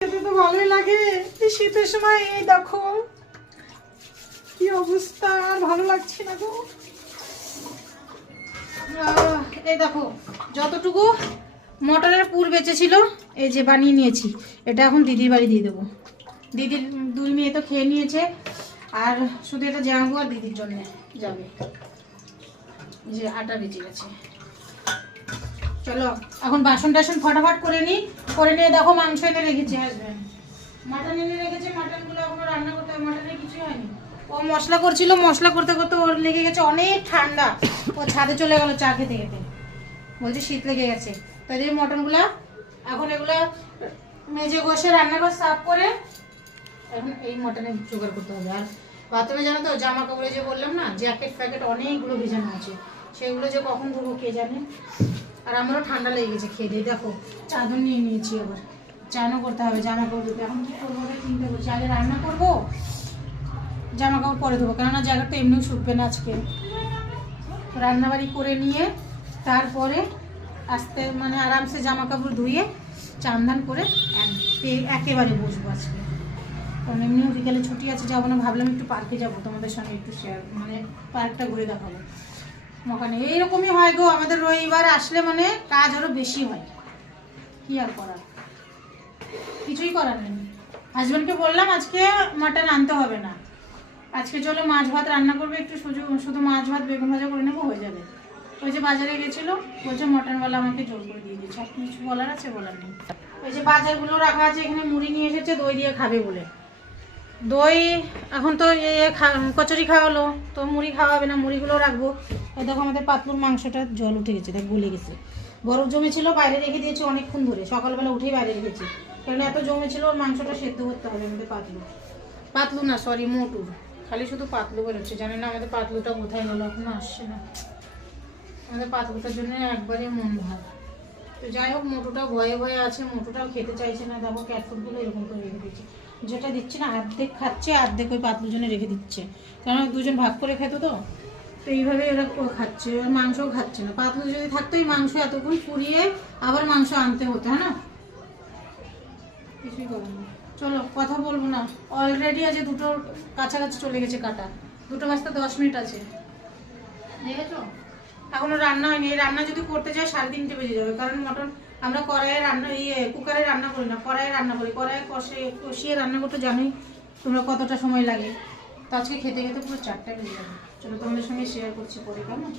খেতে তো ভালোই লাগে, এই শীতের সময়। এই দেখো কি অবস্থা, আর ভালো লাগছে না গো। এই দেখো যতটুকু মটরের পুর বেঁচেছিল এই যে বানিয়ে নিয়েছি, এটা এখন দিদির বাড়ি দিয়ে দেবো। দিদির দুই মেয়ে তো খেয়ে নিয়েছে, আর শুধু এটা জামাবো আর দিদির জন্য যাবে। যে আটা বেঁচে গেছে, চলো এখন বাসন টাসন ফটাফট করে নিই। করে নিয়ে দেখো মাংস এনে রেখেছি, হাজবেন্ড মাটন এনে রেখেছে। মাটনগুলো এখনো রান্না করতে হবে, মাটনের কিছুই হয়নি। ও মশলা করছিল, মশলা করতে করতে ওর লেগে গেছে অনেক ঠান্ডা, ও ছাদে চলে গেল চা খেতে খেতে, বলছে শীত লেগে গেছে। তাই এই মটনগুলো এখন এগুলো মেজে ঘষে রান্নাঘর সাফ করে এখন এই মটনে জোগাড় করতে হবে। আর বাথরুমে জানো তো জামা কাপড়ে যে বললাম না, জ্যাকেট ফ্যাকেট অনেকগুলো ভিজানো আছে, সেগুলো যে কখন ধরবো কে জানে। আর আমারও ঠান্ডা লেগে গেছে খেয়ে দিয়ে। দেখো চাদর নিয়ে নিয়েছি, আবার চানও করতে হবে, জামা কাপড় ধুতে। এখন কি করবো চিন্তা করছি, আগে রান্না করবো, জামা কাপড় পরে দেবো, কেননা জায়গাটা এমনিও শুকবে না আজকে। রান্নাবাড়ি করে নিয়ে তারপরে আস্তে মানে আরামসে জামা কাপড় ধুয়ে চান ধান করে একেবারে বসবো আজকে। কারণ এমনিও বিকেলে ছুটি আছে, যাবো না, ভাবলাম একটু পার্কে যাবো, তোমাদের সঙ্গে একটু শেয়ার মানে পার্কটা ঘুরে দেখাবো। ওখানে এইরকমই হয় গো, আমাদের রবিবার আসলে মানে কাজ আরো বেশি হয়, কি আর করার, কিছুই করার নেই। হাজব্যান্ডকে বললাম আজকে মাটন আনতে হবে না, আজকে চলো মাছ ভাত রান্না করবে, একটু শুধু মাছ ভাত বেগুন ভাজা করে নেবো, হয়ে যাবে। ওই যে বাজারে গেছিলো, বলছে মটনওয়ালা আমাকে জোর করে দিয়ে দিয়েছে, আর কিছু বলার আছে বলার নেই। ওই যে বাজারগুলো রাখা আছে, এখানে মুড়ি নিয়ে এসেছে দই দিয়ে খাবে বলে। দই এখন তো কচুরি খাওয়ালো, তো মুড়ি খাওয়াবে না, মুড়িগুলো রাখবো। এই দেখো আমাদের পাতলুর মাংসটা জল উঠে গেছে, দেখ গলে গেছে, বরফ জমেছিল বাইরে রেখে দিয়েছি অনেকক্ষণ ধরে, সকালবেলা উঠেই বাইরে রেখেছি, কারণ এত জমেছিল। ওর মাংসটা সেদ্ধ করতে হবে আমাদের পাতলু না সরি মোটুর, খালি শুধু পাতলু বেরোচ্ছে, জানি না আমাদের পাতলুটা কোথায় গেলো, এখনো আসছে না। আমাদের পাতলুটার জন্য একবারে মন ভার। তো যাই হোক মোটুটা ভয়ে ভয়ে আছে, মোটুটাও খেতে চাইছে না। দেখো ক্যাট ফুডগুলো এরকম করে রেখে দিচ্ছে, যেটা দিচ্ছে না অর্ধেক খাচ্ছে, অর্ধেক ওই পাতলুর জন্য রেখে দিচ্ছে, কারণ দুজন ভাগ করে খেতো তো এইভাবে এরা খাচ্ছে, মাংসও খাচ্ছে না। পাতলু যদি থাকতো এই মাংস এতক্ষণ পুড়িয়ে আবার মাংস আনতে হতো, হ্যাঁ না, কিছুই করে না। চলো কথা বলবো না, অলরেডি আজ দুটোর কাছাকাছি চলে গেছে কাটা, 2টা বাজতে 10 মিনিট আছে, দেখেছো এখনো রান্না হয়নি। এই রান্না যদি করতে যাই 3:30 বেজে যাবে, কারণ মটন আমরা কড়াইয়ে রান্না কুকারে রান্না করি না, কড়াইয়ে রান্না করি। কড়াইয়ে কষিয়ে রান্না করতে জানোই তোমরা কতটা সময় লাগে, তো আজকে খেতে খেতে পুরো 4টা বেজে যাবে। চলো তোমাদের সঙ্গে শেয়ার করছি পরে, কেমন।